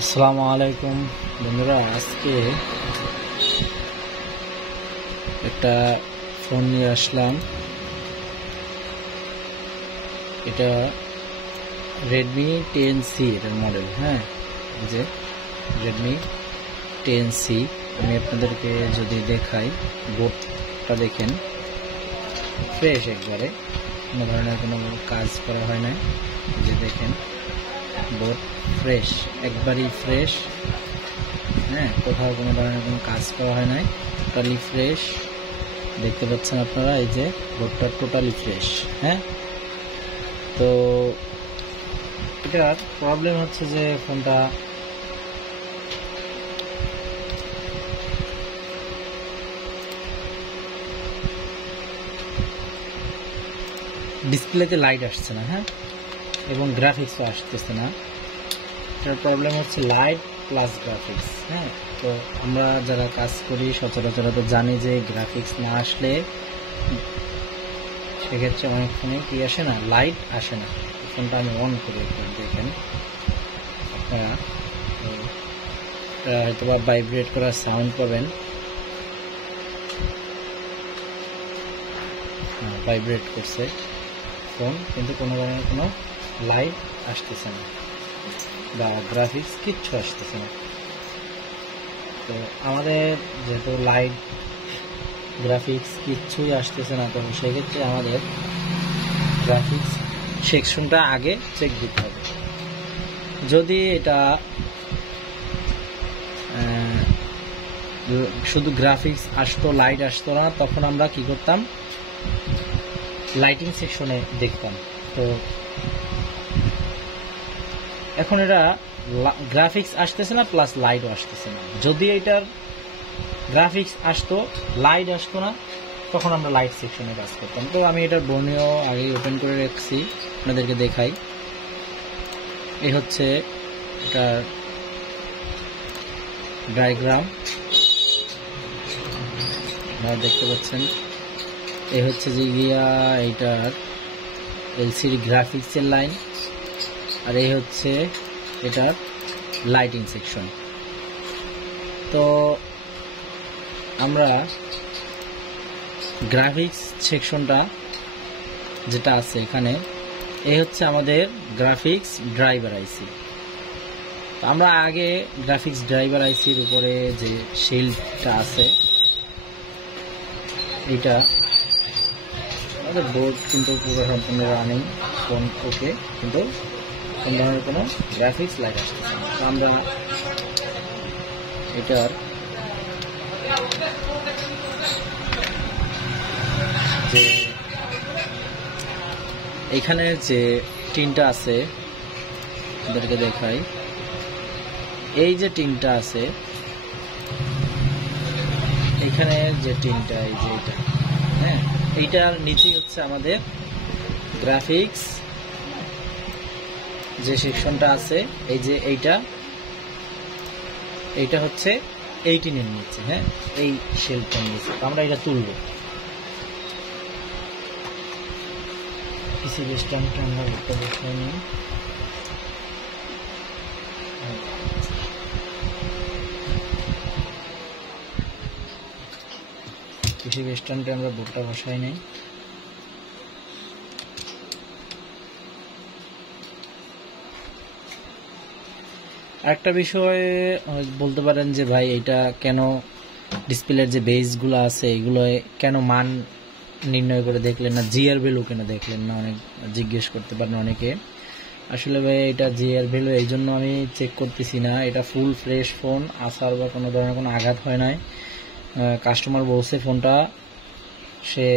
আসসালামু আলাইকুম বন্ধুরা, আজকে একটা ফোন নিয়ে আসলাম। এটা রেডমি 10C এর মডেল। যে রেডমি 10C আমি আপনাদেরকে যদি দেখাই, বোর্ডটা দেখেন, ফ্রেশ একবারে, কোনো ধরনের কোনো কাজ করা হয় না। যে দেখেন বোর্ড ফ্রেশ, একবারই ফ্রেশ। কোথাও কোনো ধরনের কোনো কাজ করা হয় নাই, টোটালি ফ্রেশ। দেখতে পাচ্ছেন আপনারা, এই যে বোর্ডটা টোটালি ফ্রেশ। তো এটার প্রবলেম হচ্ছে যে ফোনটা ডিসপ্লেতে লাইট আসছে না, এবং গ্রাফিক্সও আসতেছে না। এটার প্রবলেম হচ্ছে লাইট প্লাস গ্রাফিক্স। তো আমরা যারা কাজ করি সচরাচর তো জানি যে গ্রাফিক্স না আসলে সেক্ষেত্রে অনেক ফোনে কি আসে না, লাইট আসে না। ফোনটা আমি অন করে দেখেন আপনারা, হয়তো বা ভাইব্রেট করার সাউন্ড পাবেন। ভাইব্রেট করছে ফোন, কিন্তু কোনো ধরনের কোনো লাইট আসতেছে না বা গ্রাফিক্স কিচ্ছু আসতেছে না। তো আমাদের যেহেতু লাইট গ্রাফিক্স কিচ্ছুই আসতেছে না, তো সেক্ষেত্রে আমাদের গ্রাফিক্স সেকশনটা আগে চেক দিতে হবে। যদি এটা শুধু গ্রাফিক্স আসতো, লাইট আসতো না, তখন আমরা কি করতাম, লাইটিং সেকশনে দেখতাম। তো এখন এটা গ্রাফিক্স আসতেছে না, প্লাস লাইটও আসতেছে না। যদি এটার গ্রাফিক্স আসতো, লাইট আসতো না, তখন আমরা লাইট সেকশনে কাজ করতাম। তো আমি এটার বর্ণীয় আগে ওপেন করে রাখছি, আপনাদেরকে দেখাই। এই হচ্ছে এটার ডায়াগ্রাম, আপনারা দেখতে পাচ্ছেন। এই হচ্ছে যে এইটার এলসিডি গ্রাফিক্সের লাইন, আর এই হচ্ছে এটার লাইটিং সেকশন। তো আমরা গ্রাফিক্স সেকশনটা যেটা আছে এখানে, এই হচ্ছে আমাদের গ্রাফিক্স ড্রাইভার আইসি। তো আমরা আগে গ্রাফিক্স ড্রাইভার আইসির উপরে যে শিল্ডটা আছে, এটা আমাদের বোর্ড কিন্তু পুরো সম্পূর্ণ রানিং, ফোন ওকে, কিন্তু কোন ধরনের কোনো গ্রাফিক্স লাইট আসতেছে না। তো আমরা এটার যে এখানে যে টিনটা আছে আপনাদেরকে দেখাই। এই যে টিনটা আছে এখানে, যে টিনটা, এই যে এটা, এইটার নিচেই হচ্ছে আমাদের গ্রাফিক্স যে সেকশনটা আছে। এই যে এইটা হচ্ছে এই টিনের নিচে, এই শেলটার নিচে। আমরা এটা তুলবো, পিসি স্ট্যান্ডটা আমরা একটা বসাই নিই। পিসি স্ট্যান্ডে আমরা বোর্ডটা বসাই নেই। একটা বিষয় বলতে পারেন যে ভাই, এটা কেন ডিসপ্লের যে বেসগুলো আছে এগুলো কেন মান নির্ণয় করে দেখলেন না, জিআর ভ্যালু কেন দেখলেন না, অনেক জিজ্ঞেস করতে পারেন অনেকে। আসলে ভাই, এটা জিআর ভ্যালু এই জন্য আমি চেক করতেছি না। এটা ফুল ফ্রেশ ফোন, আসার বা কোনো ধরনের কোনো আঘাত হয় নাই। কাস্টমার বলছে ফোনটা সে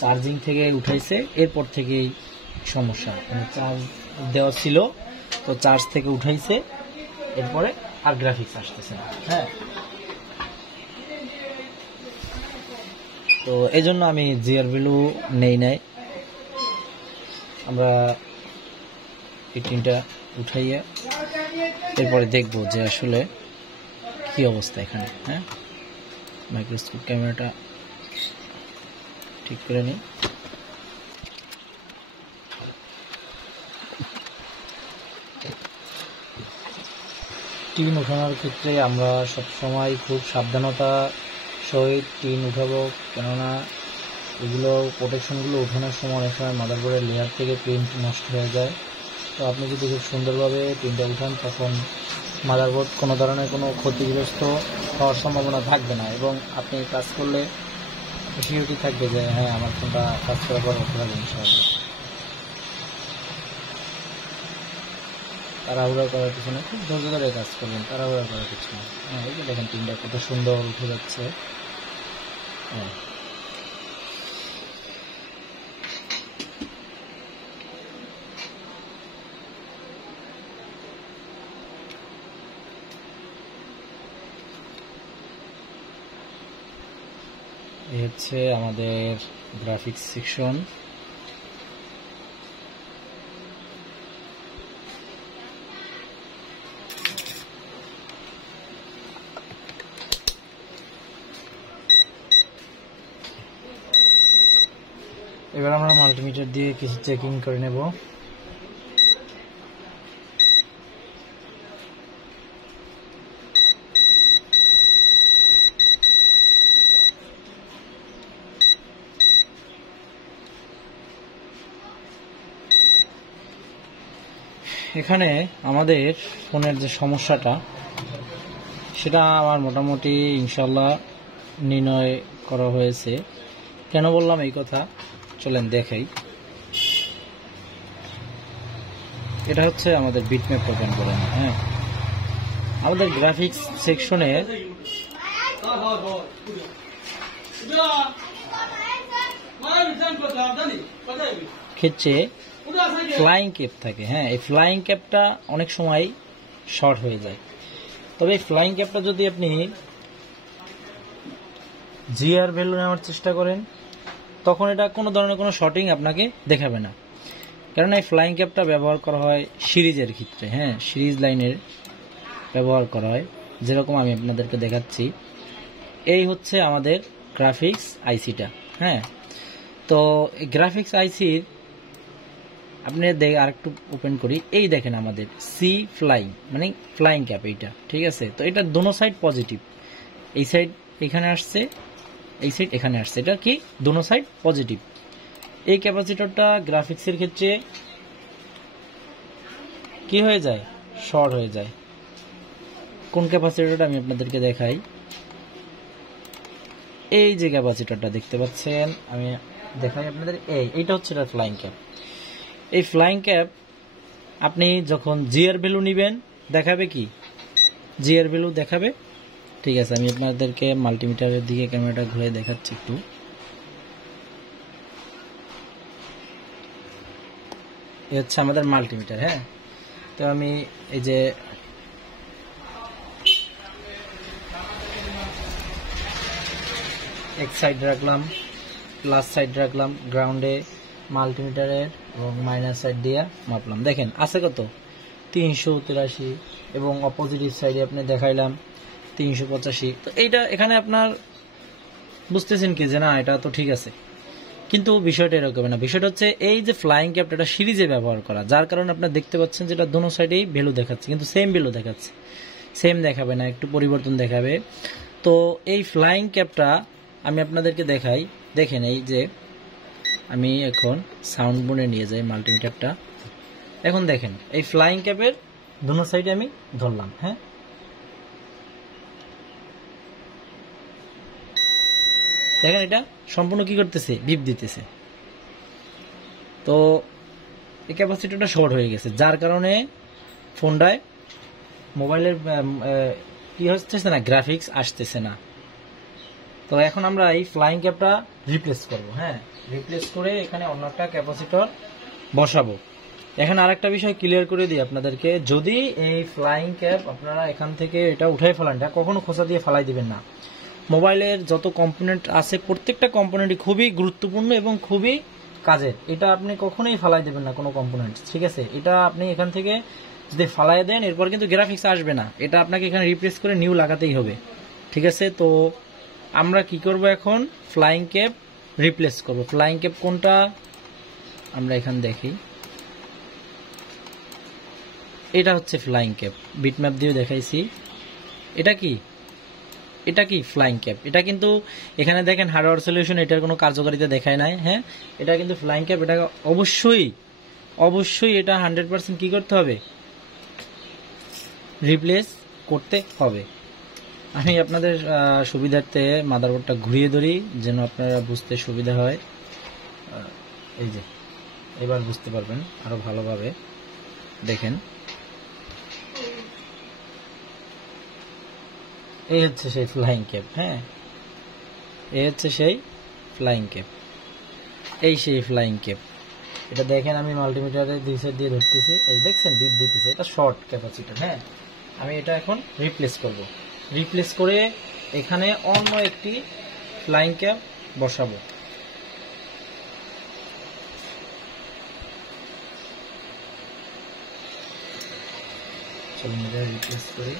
চার্জিং থেকে উঠাইছে, এরপর থেকেই সমস্যা। চার্জ দেওয়া ছিল, তো চার্জ থেকে উঠাইছে, এরপরে আর গ্রাফিক্স আসতেছে না। তো এই জন্য আমি জিআর ভ্যালু নেই নাই। আমরা এই টিনটা উঠাইয়া এরপরে দেখবো যে আসলে কি অবস্থা এখানে। মাইক্রোস্কোপ ক্যামেরাটা ঠিক করে নিই। টিন উঠানোর ক্ষেত্রে আমরা সবসময় খুব সাবধানতা সহিত টিন উঠাবো, কেননা এগুলো প্রোটেকশনগুলো উঠানোর সময় অনেক সময় মাদারবোর্ডের লেয়ার থেকে প্রিন্ট নষ্ট হয়ে যায়। তো আপনি যদি খুব সুন্দরভাবে টিনটা উঠান তখন মাদারবোর্ড কোনো ধরনের কোনো ক্ষতিগ্রস্ত হওয়ার সম্ভাবনা থাকবে না, এবং আপনি কাজ করলে সিকিউরিটি থাকবে যে হ্যাঁ আমার ফোনটা কাজ করার পর উঠে যাবে ইনশাআল্লাহ। তাড়াহুড়া করার পিছনে খুব ধৈর্য ধরে কাজ করবেন, তাড়াহুড়া করার পিছনে। হ্যাঁ, এই যে দেখেন টিনটা কত সুন্দর উঠে যাচ্ছে। হ্যাঁ, এই হচ্ছে আমাদের গ্রাফিক্স সেকশন। এবার আমরা মাল্টিমিটার দিয়ে কিছু চেকিং করে নেব। এখানে আমাদের ফোনের যে সমস্যাটা সেটা আমার মোটামুটি ইনশাল্লাহ নির্ণয় করা হয়েছে। কেন বললাম এই কথা, চলেন দেখাই। এটা হচ্ছে আমাদের বিটম্যাপ ওপেন করে না। হ্যাঁ, আমাদের গ্রাফিক্স সেকশনে ক্ষেত্রে ফ্লাইং ক্যাপ থাকে। হ্যাঁ, এই ফ্লাইং ক্যাপটা অনেক সময় শর্ট হয়ে যায়। তবে এই ফ্লাইং ক্যাপটা যদি আপনি জিআর ভ্যালু নেওয়ার চেষ্টা করেন তখন এটা কোনো ধরনের কোনো শর্টিং আপনাকে দেখাবে না, কারণ এই ফ্লাইং ক্যাপটা ব্যবহার করা হয় সিরিজের ক্ষেত্রে। হ্যাঁ, সিরিজ লাইনের ব্যবহার করা হয়, যেরকম আমি আপনাদেরকে দেখাচ্ছি। এই হচ্ছে আমাদের গ্রাফিক্স আইসিটা। হ্যাঁ, তো এই গ্রাফিক্স আইসির আপনি আরেকটু ওপেন করি। এই দেখেন আমাদের সি ফ্লাইং মানে ফ্লাইং ক্যাপ এইটা, ঠিক আছে। তো এটা দোনো সাইড পজিটিভ, এই সাইড এখানে আসছে, এই সাইড এখানে আসছে, এটা কি দোনো সাইড পজিটিভ। এই ক্যাপাসিটরটা গ্রাফিক্সের ক্ষেত্রে কি হয়ে যায়, শর্ট হয়ে যায়। কোন ক্যাপাসিটরটা আমি আপনাদেরকে দেখাই। এই যে ক্যাপাসিটরটা দেখতে পাচ্ছেন, আমি দেখাই আপনাদের। এইটা হচ্ছে এটা ফ্লাইং ক্যাপ। এই ফ্লাইং ক্যাপ আপনি যখন জিআর ভ্যালু নেবেন দেখাবে কি, জিআর ভ্যালু দেখাবে। ঠিক আছে, আমি আপনাদেরকে মাল্টিমিটারের দিকে ক্যামেরাটা ঘুরে দেখাচ্ছি একটু। এই হচ্ছে আমাদের মাল্টিমিটার। হ্যাঁ, তো আমি এই যে এক সাইড রাখলাম, প্লাস সাইড রাখলাম গ্রাউন্ডে মাল্টিমিটারের, এবং মাইনাস সাইড দিয়ে মাপলাম। দেখেন আছে কত 383, এবং অপোজিট সাইডে আপনি দেখাইলাম 385। তো এইটা এখানে আপনার বুঝতেছেন কি যে না এটা তো ঠিক আছে, কিন্তু বিষয়টা এরকম না। বিষয়টা হচ্ছে এই যে ফ্লাইং ক্যাপটা এটা সিরিজে ব্যবহার করা, যার কারণে আপনার দেখতে পাচ্ছেন যেটা দোনো সাইডেই ভ্যালু দেখাচ্ছে, কিন্তু সেম ভ্যালু দেখাচ্ছে, সেম দেখাবে না, একটু পরিবর্তন দেখাবে। তো এই ফ্লাইং ক্যাপটা আমি আপনাদেরকে দেখাই। দেখেন এই যে আমি এখন সাউন্ড বোনে নিয়ে যাই মাল্টিমিটারটা। এখন দেখেন এই ফ্লাইং ক্যাপের দোনো সাইডে আমি ধরলাম। হ্যাঁ, দেখেন এটা সম্পূর্ণ কি করতেছে, বিপ দিতেছে। তো এই ক্যাপাসিটরটা শর্ট হয়ে গেছে, যার কারণে ফোনটায় মোবাইলের কি হচ্ছে না, গ্রাফিক্স আসতেছে না। তো এখন আমরা এই ফ্লাইং ক্যাপটা রিপ্লেস করব। হ্যাঁ, রিপ্লেস করে এখানে অন্য একটা ক্যাপাসিটর বসাবো। এখন আরেকটা বিষয় ক্লিয়ার করে দিই আপনাদেরকে, যদি এই ফ্লাইং ক্যাপ আপনারা এখান থেকে এটা উঠাই ফেলান, এটা কখনো খোসা দিয়ে ফেলাই দিবেন না। মোবাইলের যত কম্পোনেন্ট আছে প্রত্যেকটা কম্পোনেন্টই খুবই গুরুত্বপূর্ণ এবং খুবই কাজের। এটা আপনি কখনোই ফালাই দেবেন না কোনো কম্পোনেন্ট, ঠিক আছে। এটা আপনি এখান থেকে যদি ফালাই দেন এরপর কিন্তু গ্রাফিক্স আসবে না, এটা আপনাকে এখানে রিপ্লেস করে নিউ লাগাতেই হবে, ঠিক আছে। তো আমরা কি করব এখন, ফ্লাইং ক্যাপ রিপ্লেস করব। ফ্লাইং ক্যাপ কোনটা আমরা এখানে দেখি, এটা হচ্ছে ফ্লাইং ক্যাপ, বিটম্যাপ দিয়ে দেখাইছি। এটা কি, এটা কি ফ্লাইং ক্যাপ। এটা কিন্তু এখানে দেখেন হার্ডওয়্যার সলিউশন এটার কোনো কার্যকারিতা দেখায় নাই। হ্যাঁ, এটা কিন্তু ফ্লাইং ক্যাপ। এটা অবশ্যই এটা 100% কি করতে হবে, রিপ্লেস করতে হবে। আমি আপনাদের সুবিধার্থে মাদারবোর্ডটা ঘুরিয়ে ধরি যেন আপনারা বুঝতে সুবিধা হয়। এই যে এবার বুঝতে পারবেন আরো ভালোভাবে। দেখেন এই হচ্ছে সেই ফ্লাইং ক্যাপ। হ্যাঁ, এই হচ্ছে সেই ফ্লাইং ক্যাপ, এই সেই ফ্লাইং ক্যাপ। এটা দেখেন আমি মাল্টিমিটারে 2 সাইড দিয়ে ধরতেছি, এই দেখছেন বিপ দিতেছে, এটা শর্ট ক্যাপাসিটর। হ্যাঁ, আমি এটা এখন রিপ্লেস করব। রিপ্লেস করে এখানে অন্য একটি ফ্লাইং ক্যাপ বসাবো। চলুন এটা রিপ্লেস করি।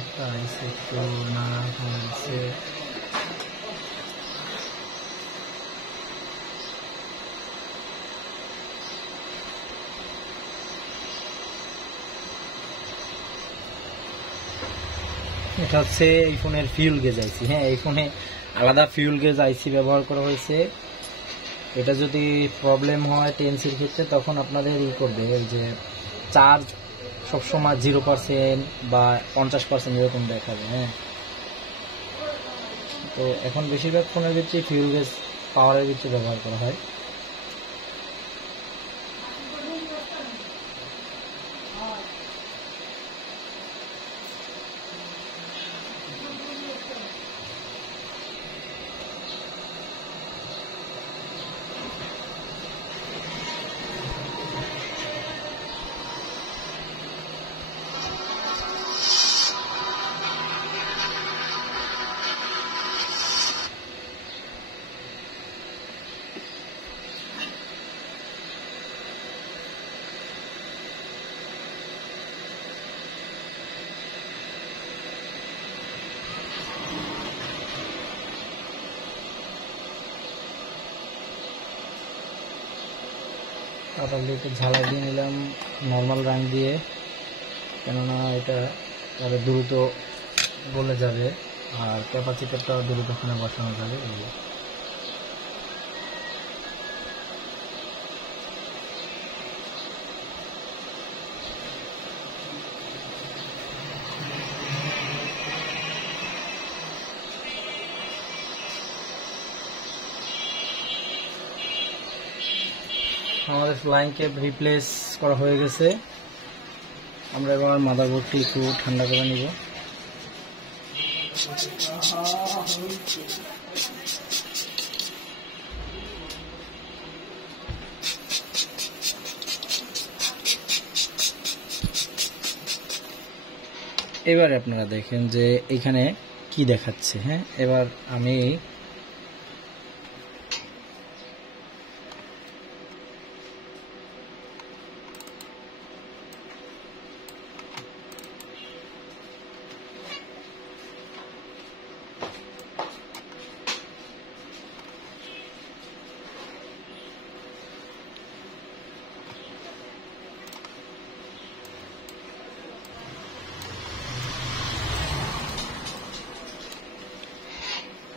একটা আইসে একটু না হয়েছে, এটা হচ্ছে এই ফোনের ফিউল গেজ আইসি। হ্যাঁ, এই ফোনে আলাদা ফিউল গেজ আইসি ব্যবহার করা হয়েছে। এটা যদি প্রবলেম হয় টেনসির ক্ষেত্রে তখন আপনাদের করবে যে চার্জ সবসময় 0% বা 50% এরকম দেখাবে। হ্যাঁ, তো এখন বেশিরভাগ ফোনের ভিতরে ফিউল গেজ পাওয়ারের ভিতরে ব্যবহার করা হয়। পাতাল দিয়ে একটু ঝালাই দিয়ে নিলাম নর্মাল রং দিয়ে, কেননা এটা তাহলে দ্রুত গলে যাবে আর ক্যাপাসিটরটাও দ্রুত ওখানে বসানো যাবে। আমাদের ফ্লাইং ক্যাপ রিপ্লেস করা হয়ে গেছে। আমরা এবার মাদারবোর্ডটি একটু ঠান্ডা করে নিব। এবারে আপনারা দেখেন যে এখানে কি দেখাচ্ছে। হ্যাঁ, এবার আমি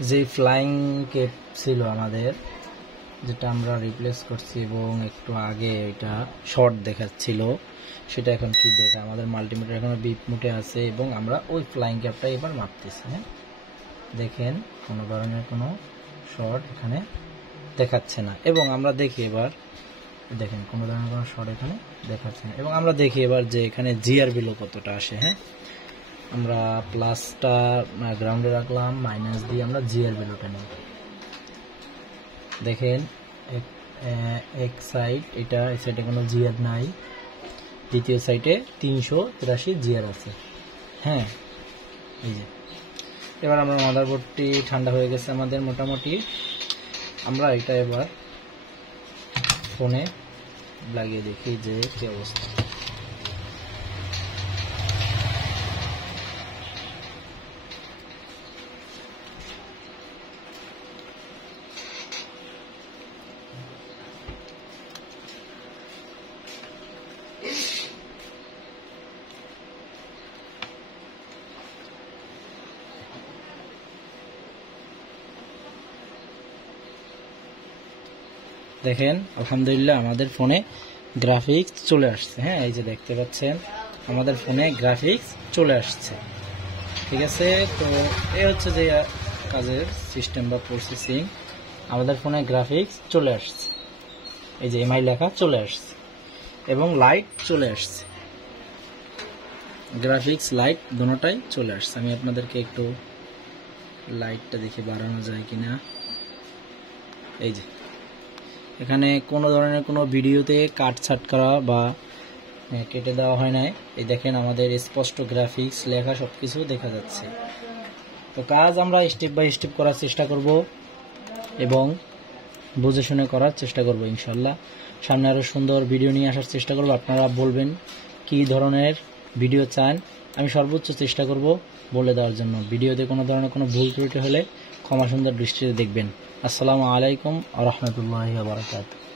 যে ফ্লাইং ক্যাপ ছিল আমাদের, যেটা আমরা রিপ্লেস করছি এবং একটু আগে এটা শর্ট দেখাচ্ছিল, সেটা এখন কি দেখা, আমাদের মাল্টিমিটার এখন বিপ মুটে আছে এবং আমরা ওই ফ্লাইং ক্যাপটা এবার মাপতেছি। হ্যাঁ, দেখেন কোনো ধরনের কোনো শর্ট এখানে দেখাচ্ছে না। এবং আমরা দেখি এবার, দেখেন কোনো ধরনের কোনো শর্ট এখানে দেখাচ্ছে না। এবং আমরা দেখি এবার যে এখানে জিআর বিলো কতটা আসে। হ্যাঁ, আমরা প্লাসটা গ্রাউন্ডে রাখলাম, মাইনাস দিয়ে আমরা জিআর ভ্যালুটা নিই। দেখেন এক সাইড, এটা এই সাইডে কোনো জিআর নাই, দ্বিতীয় সাইডে 383 জিআর আছে। হ্যাঁ, এই যে এবার আমরা মাদারবোর্ডটি ঠান্ডা হয়ে গেছে আমাদের মোটামুটি। আমরা এটা এবার ফোনে লাগিয়ে দেখি যে কি অবস্থা। দেখেন আলহামদুলিল্লাহ আমাদের ফোনে গ্রাফিক্স চলে আসছে। হ্যাঁ, এই যে দেখতে পাচ্ছেন আমাদের ফোনে গ্রাফিক্স চলে আসছে। ঠিক আছে, তো এই হচ্ছে যে কাজের সিস্টেম বা প্রসেসিং। আমাদের ফোনে গ্রাফিক্স চলে আসছে, এই যে এমআই লেখা চলে আসছে এবং লাইট চলে আসছে, গ্রাফিক্স লাইট দুটোটাই চলে আসছে। আমি আপনাদেরকে একটু লাইটটা দেখে বাড়ানো যায় কিনা। এই যে এখানে কোনো ধরনের কোনো ভিডিওতে কাটছাট করা বা কেটে দেওয়া হয় নাই। এই দেখেন আমাদের স্পষ্ট গ্রাফিক্স লেখা সবকিছু দেখা যাচ্ছে। তো কাজ আমরা স্টেপ বাই স্টেপ করার চেষ্টা করব এবং বুঝে শুনে করার চেষ্টা করব ইনশাল্লাহ। সামনে আরও সুন্দর ভিডিও নিয়ে আসার চেষ্টা করব। আপনারা বলবেন কি ধরনের ভিডিও চান, আমি সর্বোচ্চ চেষ্টা করব বলে দেওয়ার জন্য। ভিডিওতে কোনো ধরনের কোনো ভুল ত্রুটি হলে ক্ষমা সুন্দর দৃষ্টিতে দেখবেন। আসসালামু আলাইকুম ওয়া রাহমাতুল্লাহি ওয়া বারাকাতুহু।